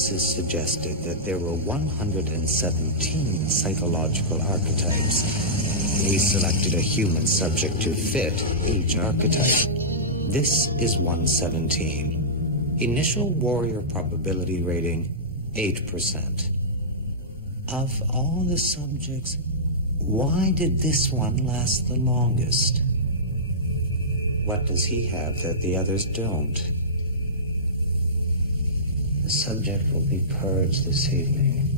analysis suggested that there were 117 psychological archetypes. We selected a human subject to fit each archetype. This is 117. Initial warrior probability rating, 8%. Of all the subjects, why did this one last the longest? What does he have that the others don't? The subject will be purged this evening.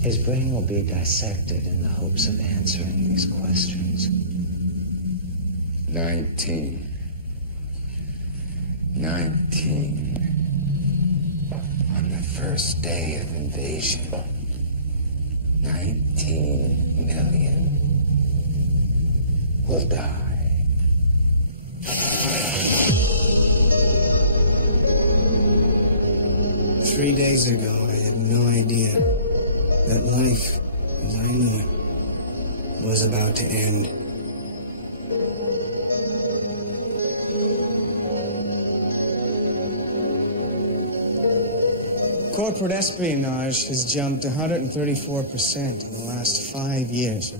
His brain will be dissected in the hopes of answering these questions. 19. On the first day of invasion. 19 million will die. 3 days ago, I had no idea that life, as I knew it, was about to end. Corporate espionage has jumped 134% in the last 5 years.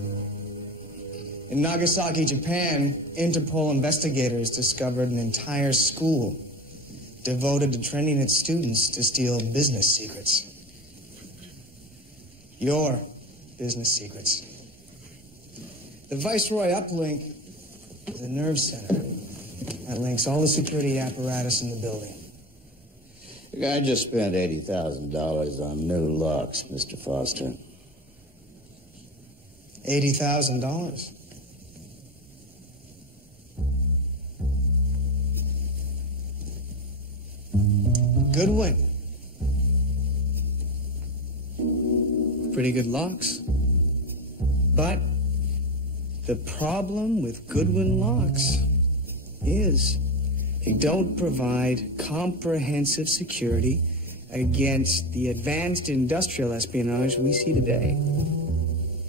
In Nagasaki, Japan, Interpol investigators discovered an entire school devoted to training its students to steal business secrets. Your business secrets. The Viceroy uplink is a nerve center that links all the security apparatus in the building. I just spent $80,000 on new locks, Mr. Foster. $80,000? Goodwin. Pretty good locks. But the problem with Goodwin locks is they don't provide comprehensive security against the advanced industrial espionage we see today.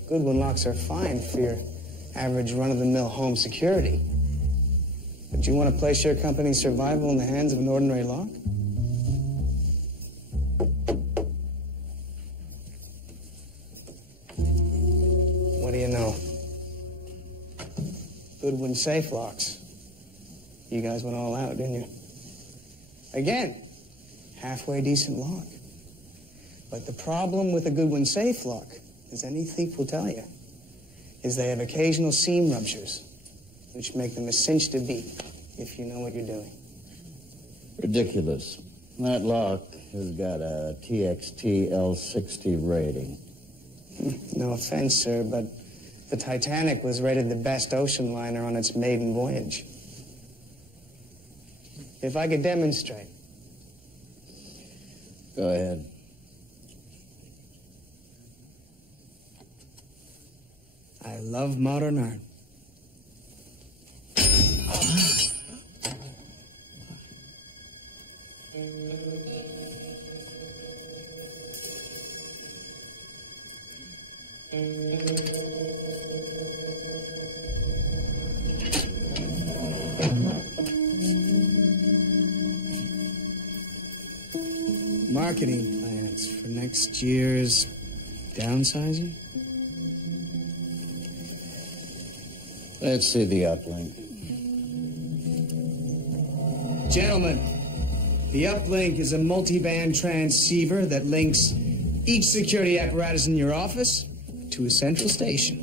Goodwin locks are fine for your average run-of-the-mill home security. But you want to place your company's survival in the hands of an ordinary lock? What do you know? Goodwin safe locks. You guys went all out, didn't you? Again, halfway decent lock. But the problem with a Goodwin safe lock, as any thief will tell you, is they have occasional seam ruptures, which make them a cinch to beat if you know what you're doing. Ridiculous. That lock has got a TXT L60 rating. No offense, sir, but the Titanic was rated the best ocean liner on its maiden voyage. If I could demonstrate. Go ahead. I love modern art. Marketing plans for next year's downsizing? Let's see the uplink. Gentlemen, the uplink is a multi-band transceiver that links each security apparatus in your office to a central station.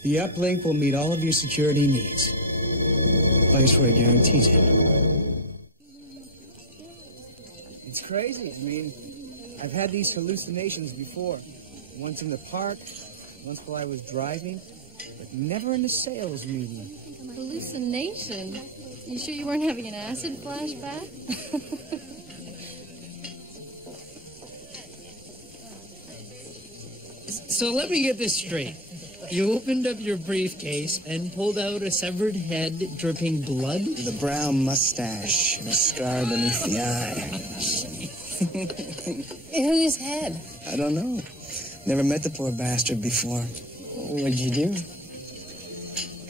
The uplink will meet all of your security needs. Viceroy guarantees it. It's crazy. I mean, I've had these hallucinations before. Once in the park, once while I was driving, but never in a sales meeting. Hallucination? You sure you weren't having an acid flashback? So let me get this straight. You opened up your briefcase and pulled out a severed head dripping blood? The brown mustache and a scar beneath the eye. Whose head? I don't know. Never met the poor bastard before. What'd you do?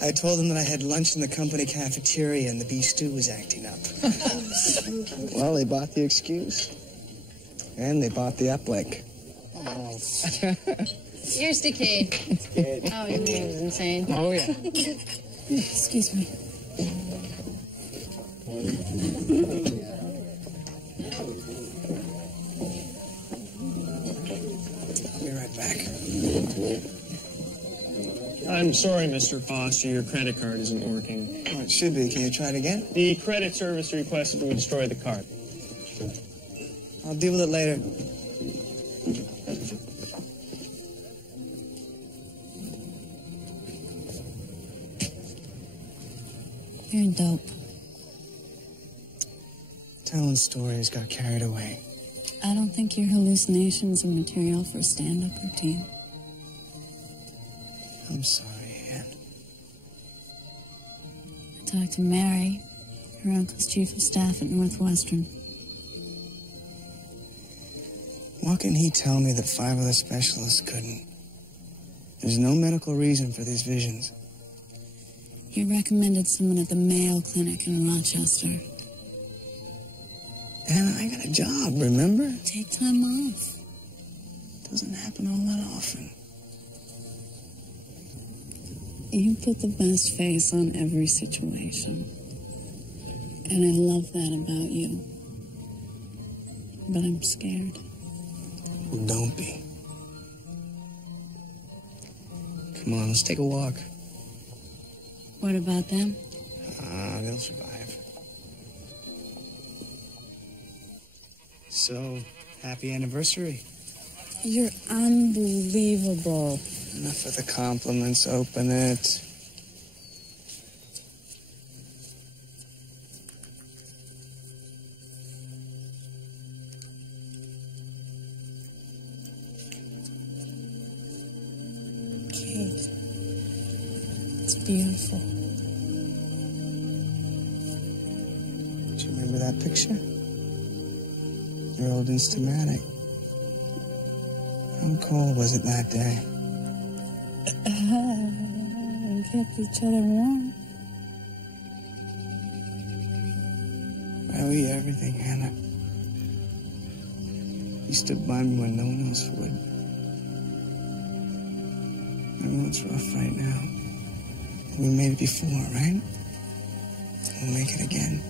I told him that I had lunch in the company cafeteria and the beef stew was acting up. Well, they bought the excuse. And they bought the uplink. Oh. Here's to Kate. Oh, your name is insane. Oh, yeah. Excuse me. I'll be right back. I'm sorry, Mr. Foster, your credit card isn't working. Oh, it should be. Can you try it again? The credit service requested we destroy the card. I'll deal with it later. You're dope. Telling stories got carried away. I don't think your hallucinations are material for a stand-up routine. I'm sorry, Ann. I talked to Mary, her uncle's chief of staff at Northwestern. Why can he tell me that 5 other specialists couldn't? There's no medical reason for these visions. He recommended someone at the Mayo Clinic in Rochester. Anna, I got a job, remember? Take time off. Doesn't happen all that often. You put the best face on every situation. And I love that about you. But I'm scared. Well, don't be. Come on, let's take a walk. What about them? They'll survive. So, happy anniversary. You're unbelievable. Enough of the compliments, open it. Kate, it's beautiful. Do you remember that picture? Your old Instamatic. How cold was it that day? We kept each other warm. I owe you everything, Hannah. You stood by me when no one else would. Everyone's rough right now. We made it before, right? We'll make it again.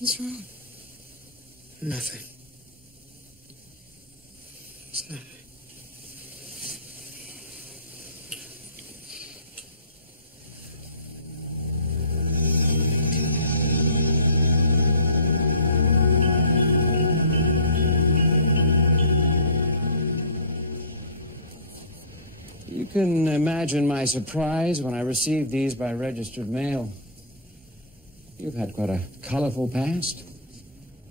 What's wrong? Nothing. It's nothing. can imagine my surprise when I received these by registered mail. You've had quite a colorful past.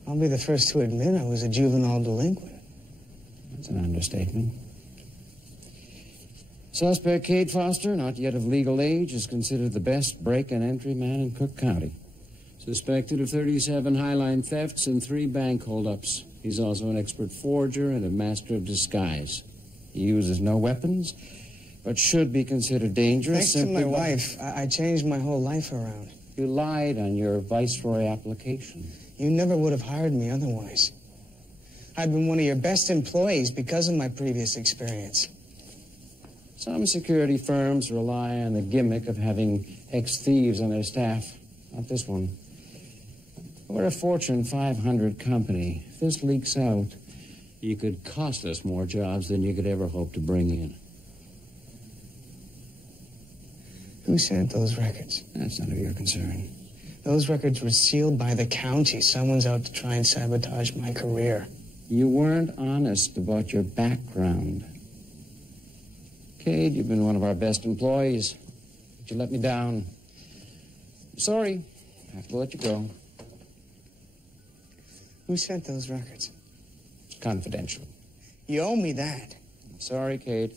I'll be the first to admit I was a juvenile delinquent. That's an understatement. Suspect Cade Foster, not yet of legal age, is considered the best break-and-entry man in Cook County. Suspected of 37 highline thefts and 3 bank holdups. He's also an expert forger and a master of disguise. He uses no weapons, but should be considered dangerous. Thanks to my wife, I changed my whole life around. You lied on your Viceroy application. You never would have hired me otherwise. I've been one of your best employees because of my previous experience. Some security firms rely on the gimmick of having ex-thieves on their staff. Not this one. We're a Fortune 500 company. If this leaks out, you could cost us more jobs than you could ever hope to bring in. Who sent those records? That's none of your concern. Those records were sealed by the county. Someone's out to try and sabotage my career. You weren't honest about your background. Cade, you've been one of our best employees, but you let me down. I'm sorry. I have to let you go. Who sent those records? It's confidential. You owe me that. I'm sorry, Cade.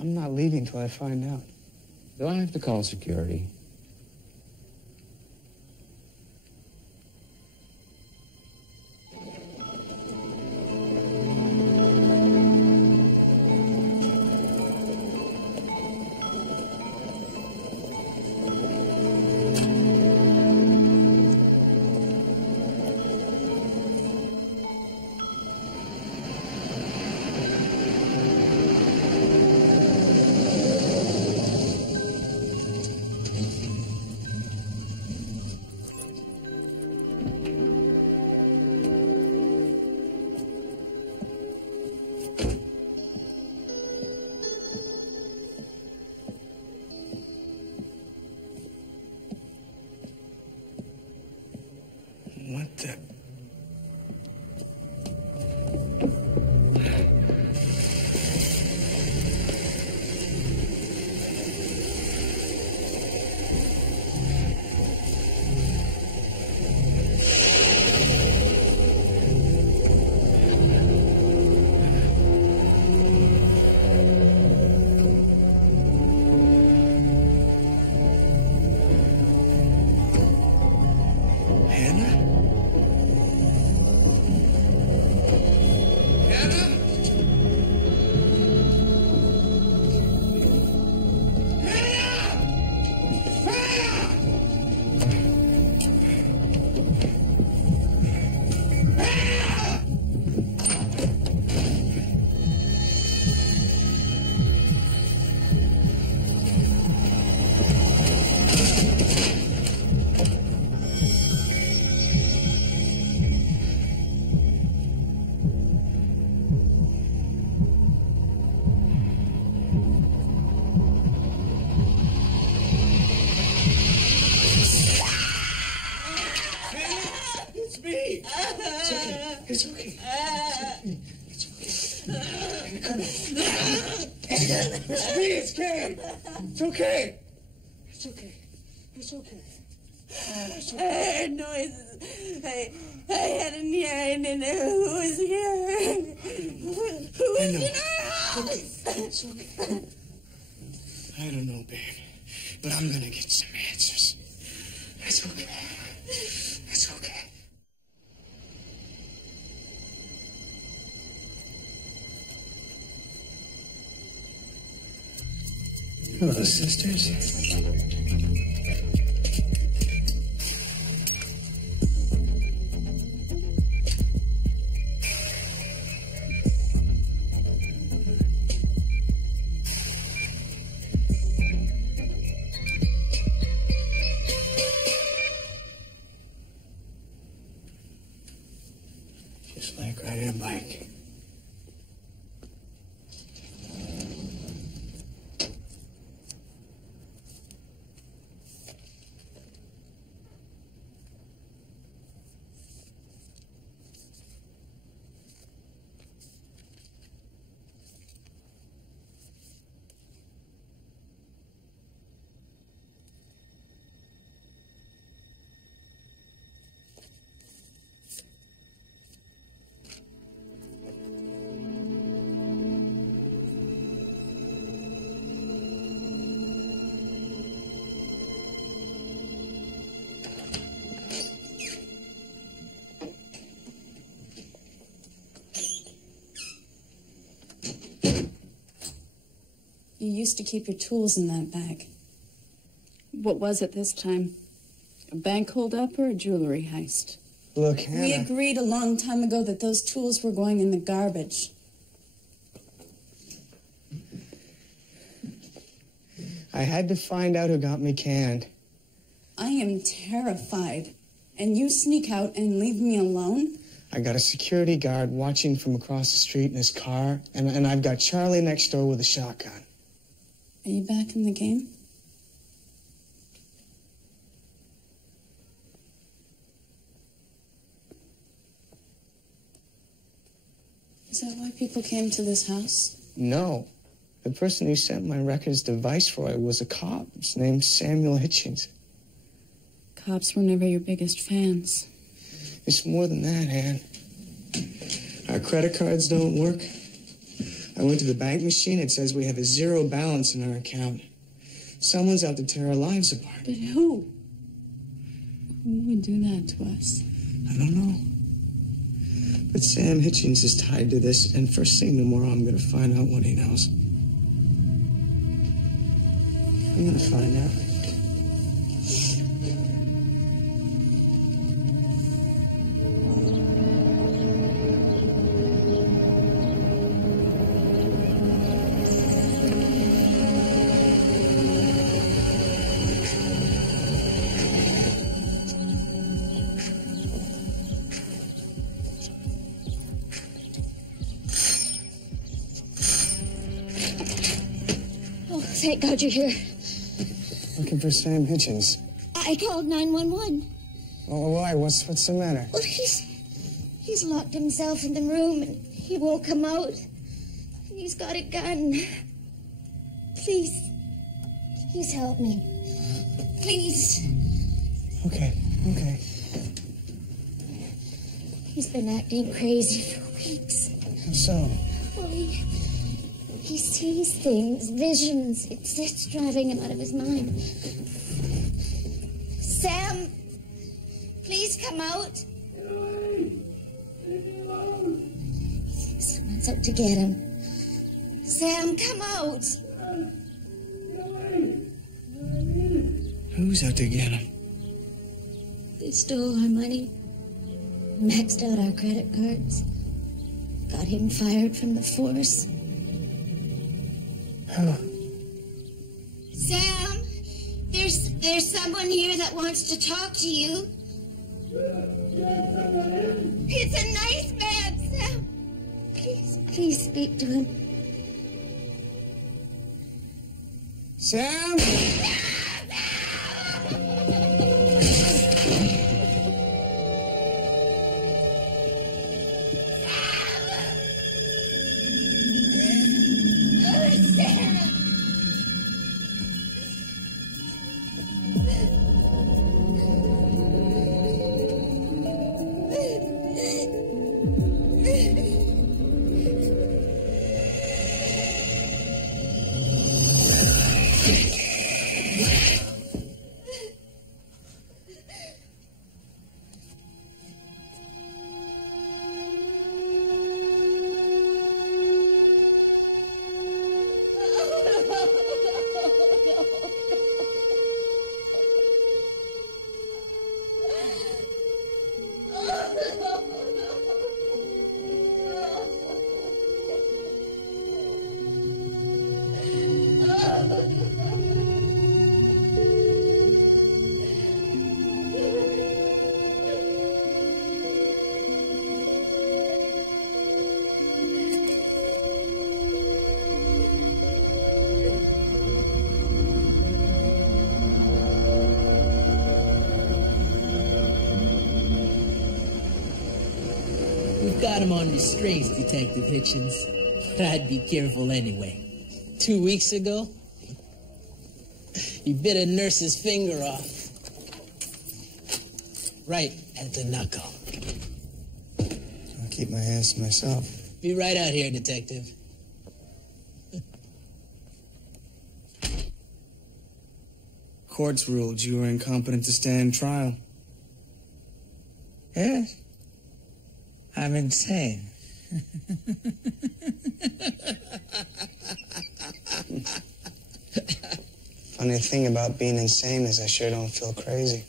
I'm not leaving till I find out. Do I have to call security? What the... It's okay. It's okay. Come on. It's me. It's Kay. It's okay. It's okay. It's okay. It's okay. I heard noises. I had a near and who was here? Who was in our house? It's okay. I don't know, babe, but I'm gonna get some answers. It's okay. It's okay. Hello, sisters. Just like riding a bike. You used to keep your tools in that bag. What was it this time? A bank holdup or a jewelry heist? Look, Hannah... We agreed a long time ago that those tools were going in the garbage. I had to find out who got me canned. I am terrified. And you sneak out and leave me alone? I got a security guard watching from across the street in his car, and I've got Charlie next door with a shotgun. Are you back in the game? Is that why people came to this house? No. The person who sent my records to Viceroy was a cop. His name's Samuel Hitchens. Cops were never your biggest fans. It's more than that, Ann. Our credit cards don't work. I went to the bank machine. It says we have a zero balance in our account. Someone's out to tear our lives apart. But who? Who would do that to us? I don't know. But Sam Hitchens is tied to this, and first thing tomorrow, I'm going to find out what he knows. I'm going to find out. Thank God you're here. Looking for Sam Hitchens. I called 911. Oh, why? What's the matter? Well, he's locked himself in the room and he won't come out. And he's got a gun. Please help me. Please. Okay. He's been acting crazy for weeks. How so? Well, he sees things, visions. It's driving him out of his mind. Sam, please come out. Someone's out to get him. Sam, come out. Who's out to get him? They stole our money, maxed out our credit cards, got him fired from the force. Oh. Sam, there's someone here that wants to talk to you. It's a nice man, Sam. Please speak to him. Sam? Got him on restraints, Detective Hitchens. But I'd be careful anyway. 2 weeks ago, he bit a nurse's finger off. Right at the knuckle. I'll keep my hands to myself. Be right out here, Detective. Courts ruled you were incompetent to stand trial. Yes. I'm insane. Funny thing about being insane is I sure don't feel crazy.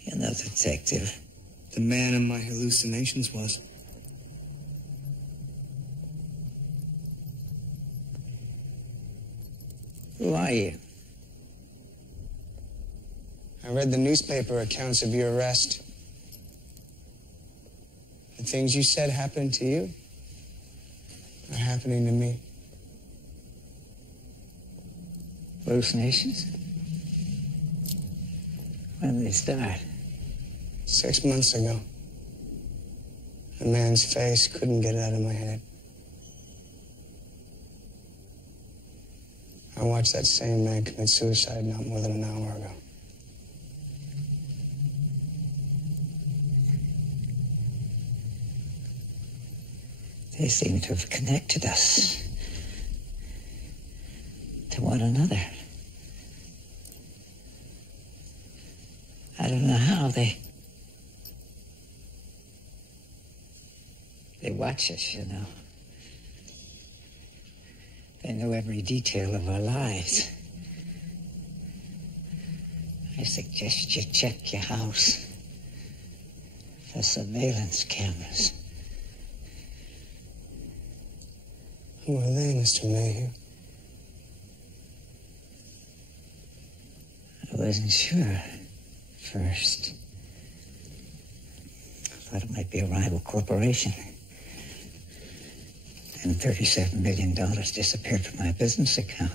You're not a detective. The man in my hallucinations was. Who are you? I read the newspaper accounts of your arrest. The things you said happened to you are happening to me. Hallucinations? When did they start? 6 months ago. A man's face couldn't get out of my head. I watched that same man commit suicide not more than an hour ago. They seem to have connected us to one another. I don't know how they watch us, you know. They know every detail of our lives. I suggest you check your house for surveillance cameras. Who are they, Mr. Mayhew? I wasn't sure first. I thought it might be a rival corporation. And $37 million disappeared from my business account.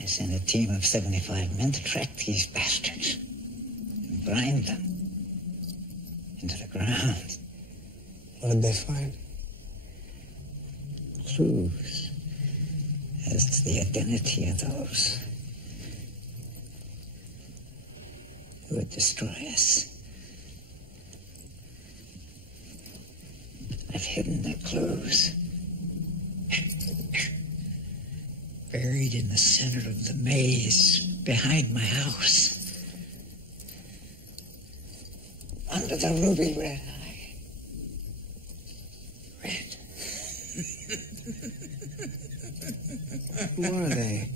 I sent a team of 75 men to track these bastards and grind them into the ground. What did they find? Clues as to the identity of those who would destroy us. I've hidden the clues. Buried in the center of the maze behind my house. Under the ruby red eye. Red. Who are they?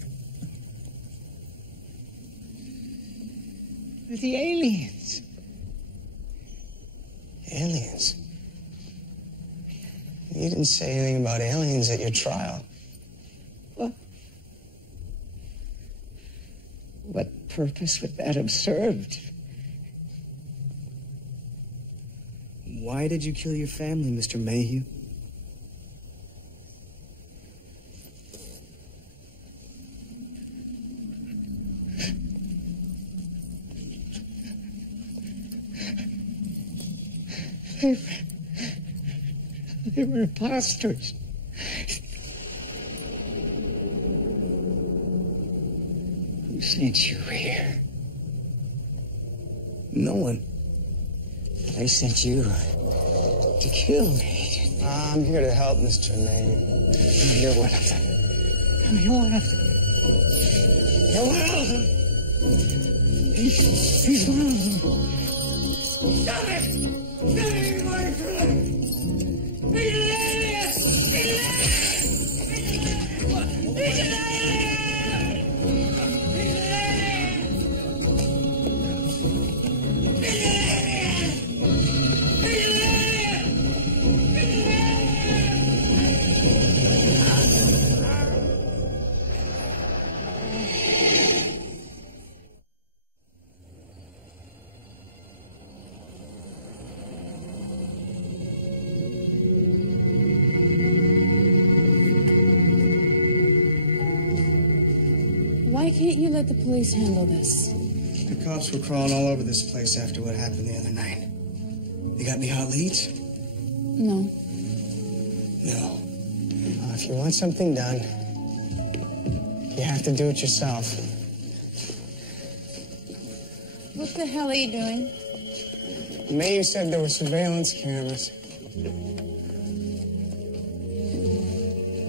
The aliens. Aliens? You didn't say anything about aliens at your trial. What purpose would that have served? Why did you kill your family, Mr. Mayhew? They were imposters. Who sent you here? No one. They sent you to kill me. I'm here to help, Mr. Mayhew. You're one of them. You're one of them. You're one of them. He's one of them. Stop it! Stop it! You're going for it! He's an alien! He's an alien! Why can't you let the police handle this? The cops were crawling all over this place after what happened the other night. You got any hot leads? No. No. If you want something done, you have to do it yourself. What the hell are you doing? Mayhew said there were surveillance cameras.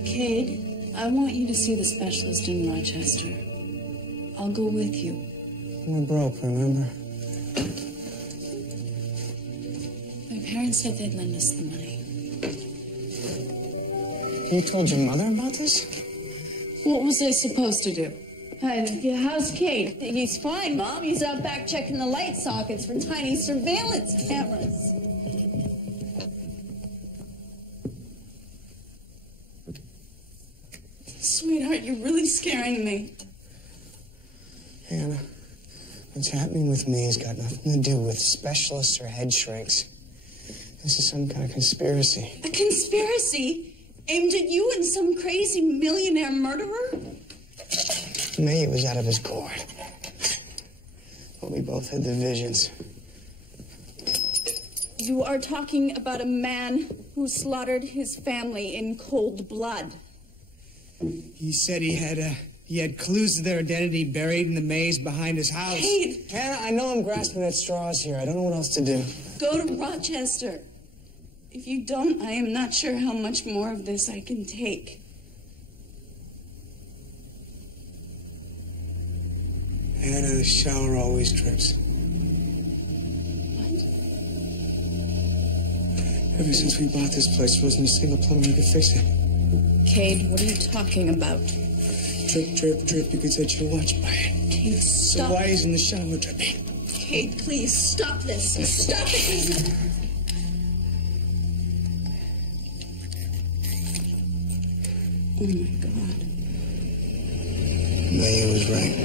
Cade, I want you to see the specialist in Rochester. I'll go with you. We're broke, remember? My parents parents said they'd lend us the money. You told your mother about this? What was I supposed to do? How's Kate? He's fine, Mom. He's out back checking the light sockets for tiny surveillance cameras. Sweetheart, you're really scaring me. Anna, what's happening with me has got nothing to do with specialists or head shrinks. This is some kind of conspiracy. A conspiracy? Aimed at you and some crazy millionaire murderer? May was out of his gourd. But we both had the visions. You are talking about a man who slaughtered his family in cold blood. He said he had clues to their identity buried in the maze behind his house. Hey! Hannah, I know I'm grasping at straws here. I don't know what else to do. Go to Rochester. If you don't, I am not sure how much more of this I can take. Anna, the shower always drips. What? Ever since we bought this place, there wasn't a single plumber who could fix it. Cade, what are you talking about? Drip, drip, drip. You could set your watch by it. Cade, So stop. why isn't the shower dripping? Cade, please, stop this. Stop it. Oh, my God. Maya was right.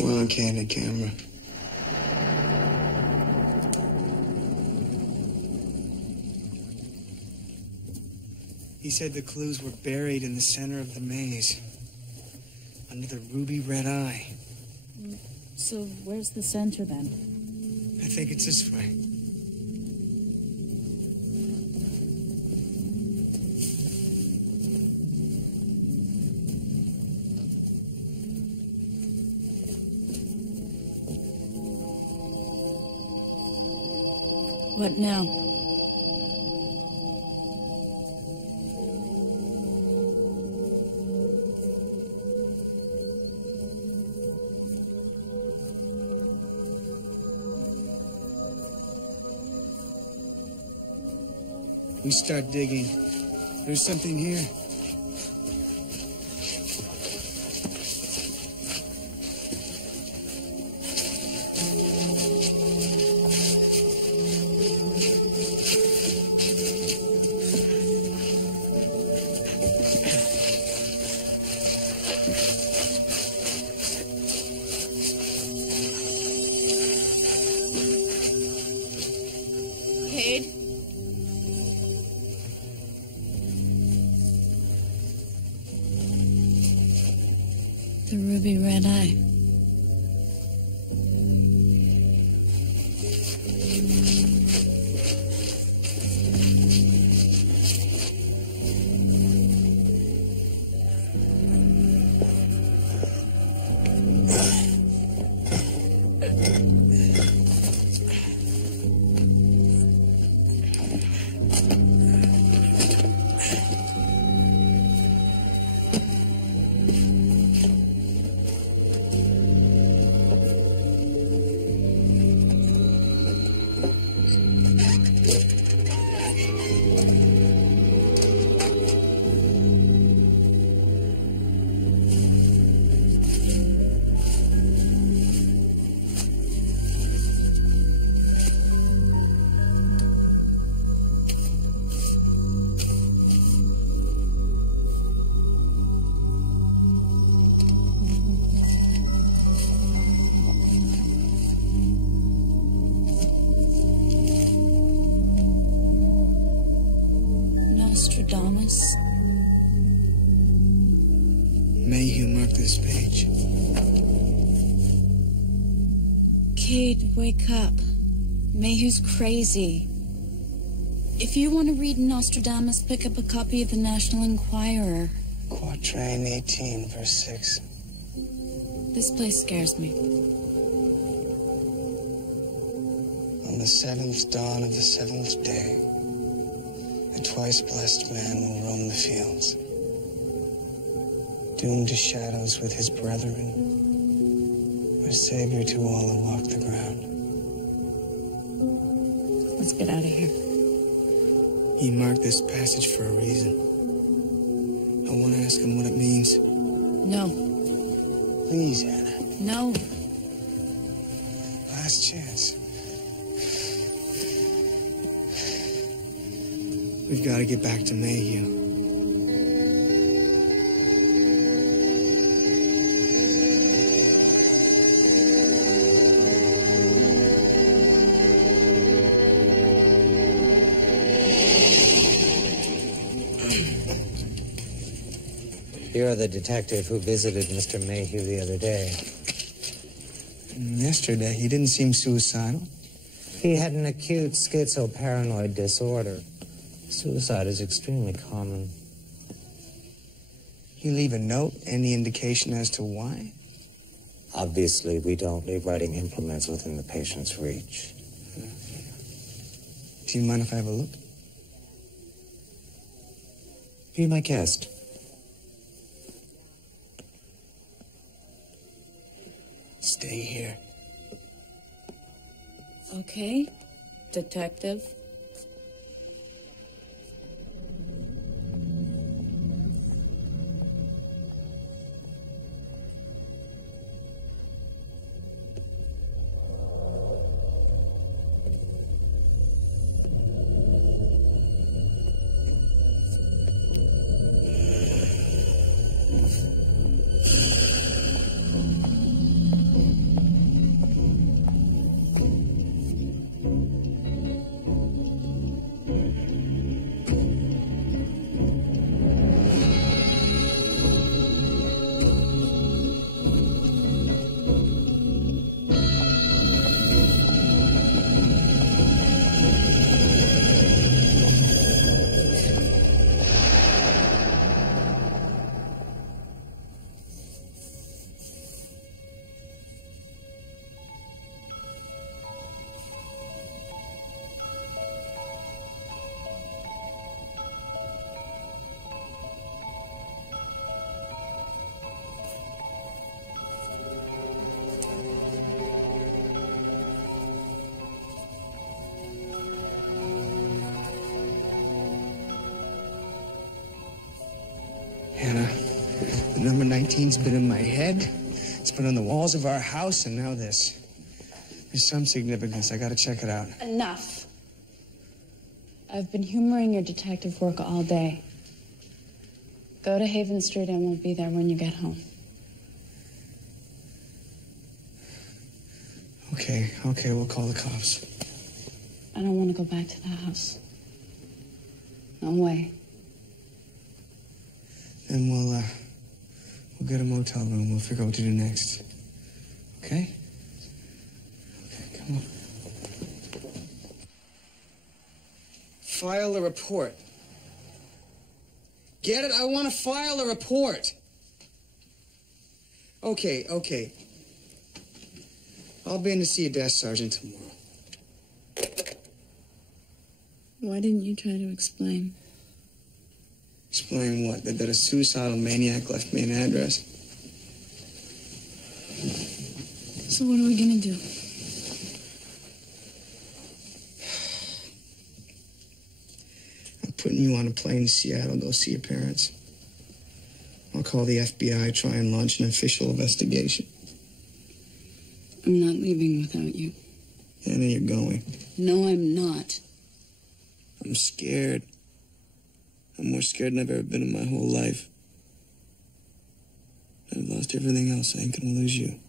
We're on candid camera. He said the clues were buried in the center of the maze, under the ruby red eye. So where's the center then? I think it's this way. What now? We start digging. There's something here. Cade? The ruby red eye. Nostradamus. Mayhew marked this page. Cade, wake up. Mayhew's crazy. If you want to read Nostradamus, pick up a copy of the National Enquirer. Quatrain 18, verse 6. This place scares me. On the seventh dawn of the seventh day, a twice blessed man will roam the fields, doomed to shadows with his brethren, a savior to all who walk the ground. Let's get out of here. He marked this passage for a reason. I want to ask him what it means. No. Please, Anna. No. Last chance. We've got to get back to Mayhew. You're the detective who visited Mr. Mayhew the other day. Yesterday, he didn't seem suicidal. He had an acute schizoparanoid disorder. Suicide is extremely common. You leave a note? Any indication as to why? Obviously, we don't leave writing implements within the patient's reach. Do you mind if I have a look? Be my guest. Stay here. Okay, detective. Hannah, the number 19's been in my head. It's been on the walls of our house, and now this. There's some significance. I gotta check it out. Enough. I've been humoring your detective work all day. Go to Haven Street. I won't be there when you get home. Okay, we'll call the cops. I don't want to go back to the house. No way. Then we'll get a motel room. We'll figure out what to do next. Okay? Okay, come on. File a report. Get it? I want to file a report. Okay. I'll be in to see a desk sergeant tomorrow. Why didn't you try to explain? Explain what? That a suicidal maniac left me an address? So what are we gonna do? I'm putting you on a plane to Seattle, go see your parents. I'll call the FBI, try and launch an official investigation. I'm not leaving without you. Anna, you're going. No, I'm not. I'm scared. I'm more scared than I've ever been in my whole life. I've lost everything else. I ain't gonna lose you.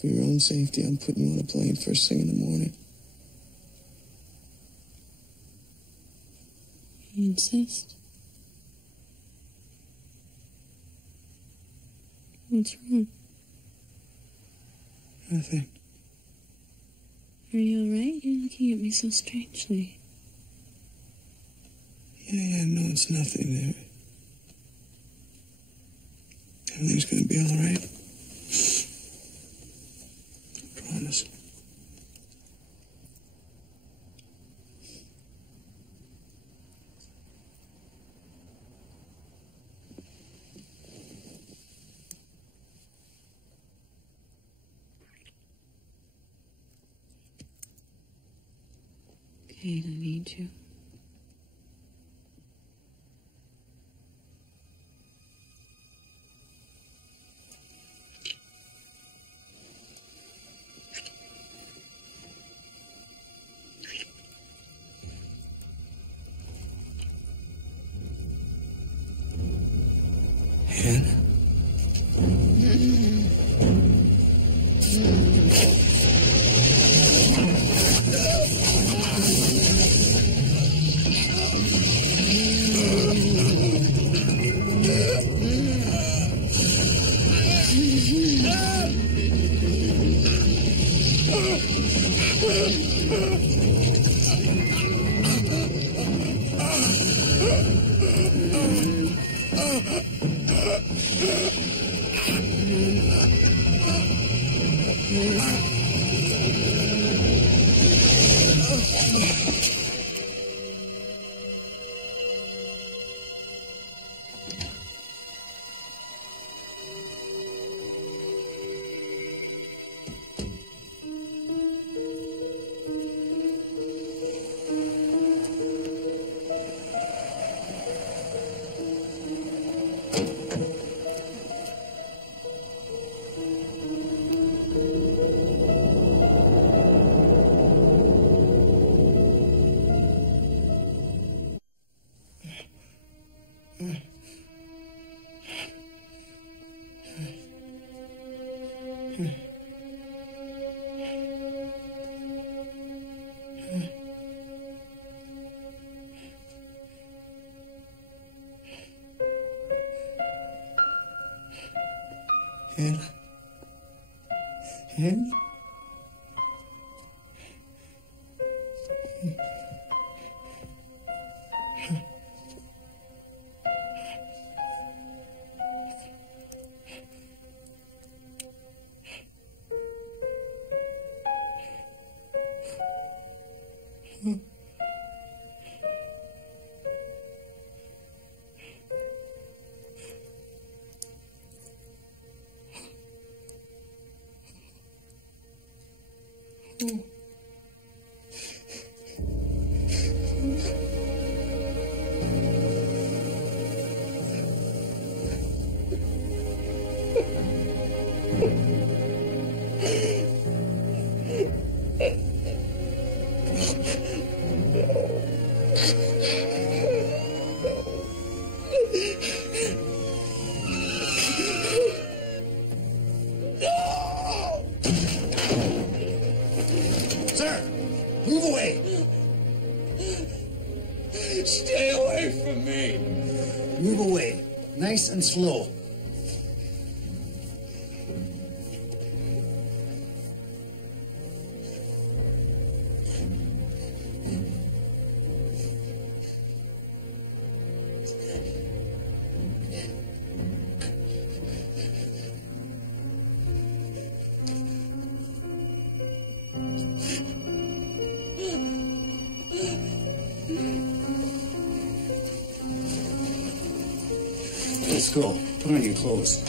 For your own safety, I'm putting you on a plane first thing in the morning. You insist? What's wrong? Nothing. Are you all right? You're looking at me so strangely. Yeah, no, it's nothing. Everything's gonna be all right. I promise. Kate, I need you. Hannah? Hannah? Hannah? Sir, move away. Stay away from me. Move away. Nice and slow. Let's go. Put on your clothes.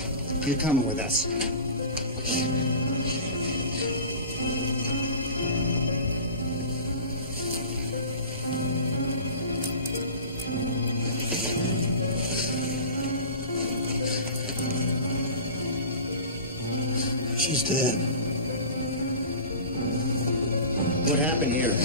You're coming with us. She's dead. What happened here?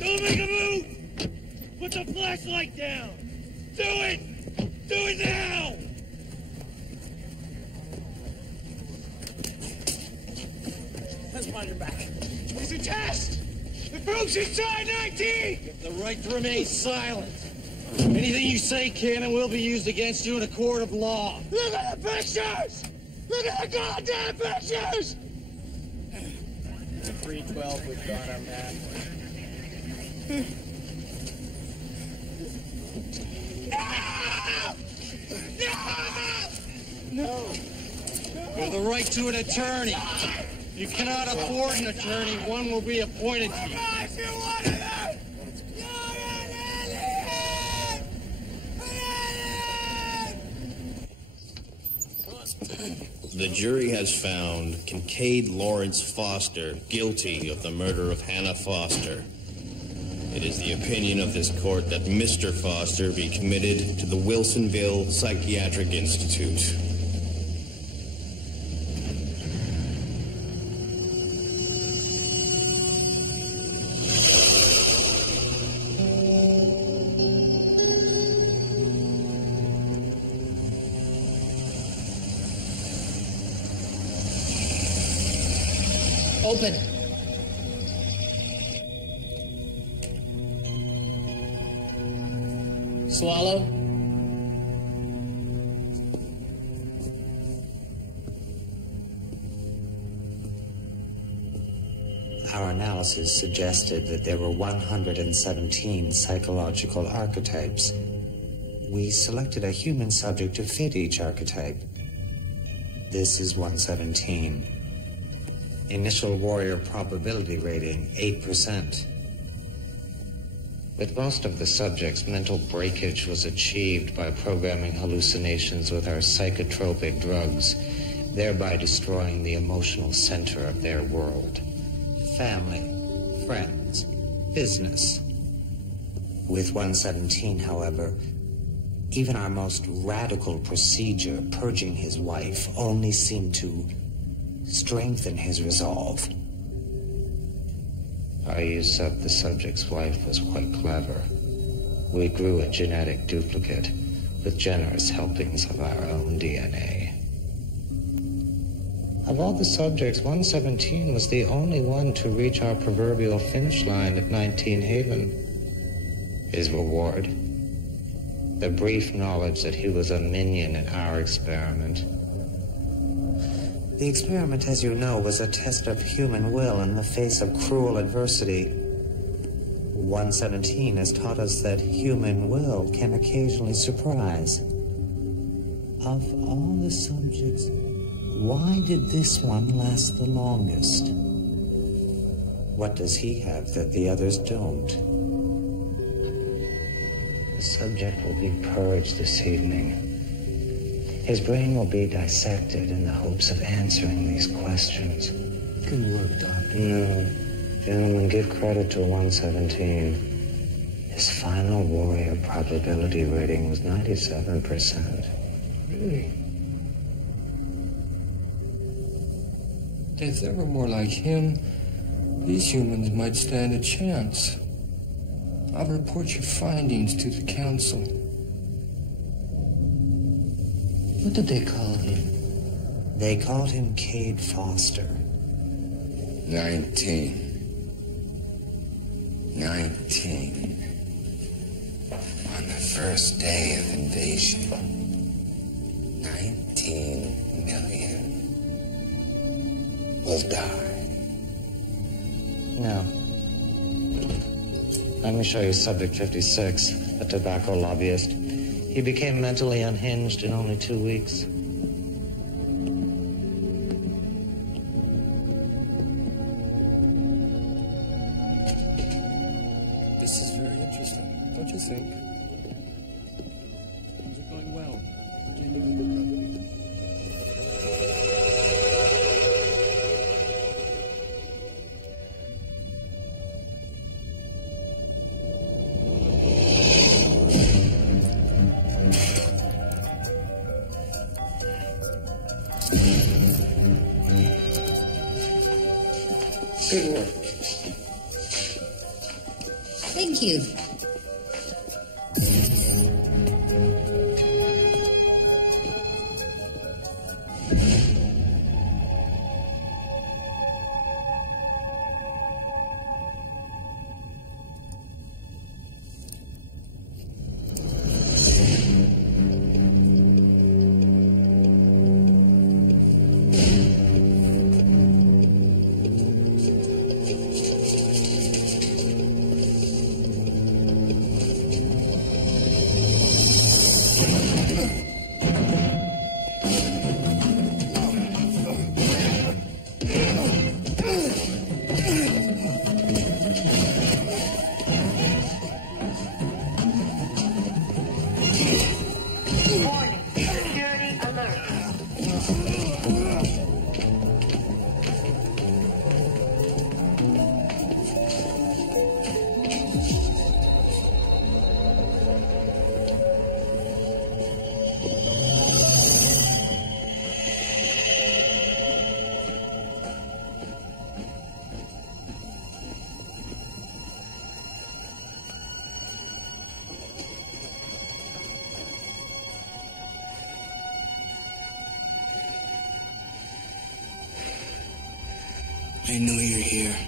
Don't make a move! Put the flashlight down! Do it! Do it now! Let's wind her back. It's a test! The proof's inside 19! You have the right to remain silent. Anything you say can and will be used against you in a court of law. Look at the pictures! Look at the goddamn pictures! 312 we've got on that. No! You have the right to an attorney. If you cannot afford an attorney, one will be appointed to you. The jury has found Kincaid Lawrence Foster guilty of the murder of Hannah Foster. It is the opinion of this court that Mr. Foster be committed to the Wilsonville Psychiatric Institute. Open. Swallow. Our analysis suggested that there were 117 psychological archetypes. We selected a human subject to fit each archetype. This is 117. Initial warrior probability rating, 8%. With most of the subjects, mental breakage was achieved by programming hallucinations with our psychotropic drugs, thereby destroying the emotional center of their world. Family, friends, business. With 117, however, even our most radical procedure, purging his wife, only seemed to strengthen his resolve. Our use of the subject's wife was quite clever. We grew a genetic duplicate with generous helpings of our own DNA. Of all the subjects, 117 was the only one to reach our proverbial finish line at 19 Haven. His reward? The brief knowledge that he was a minion in our experiment. The experiment, as you know, was a test of human will in the face of cruel adversity. 117 has taught us that human will can occasionally surprise. Of all the subjects, why did this one last the longest? What does he have that the others don't? The subject will be purged this evening. His brain will be dissected in the hopes of answering these questions. Good work, Doctor. No. Gentlemen, give credit to 117. His final warrior probability rating was 97%. Really? If there were more like him, these humans might stand a chance. I'll report your findings to the council. What did they call him? They called him Cade Foster. 19. On the first day of invasion. 18 million will die. Now, let me show you Subject 56, a tobacco lobbyist. He became mentally unhinged in only 2 weeks. This is very interesting, don't you think? Things are going well. Good work. Thank you. I know you're here.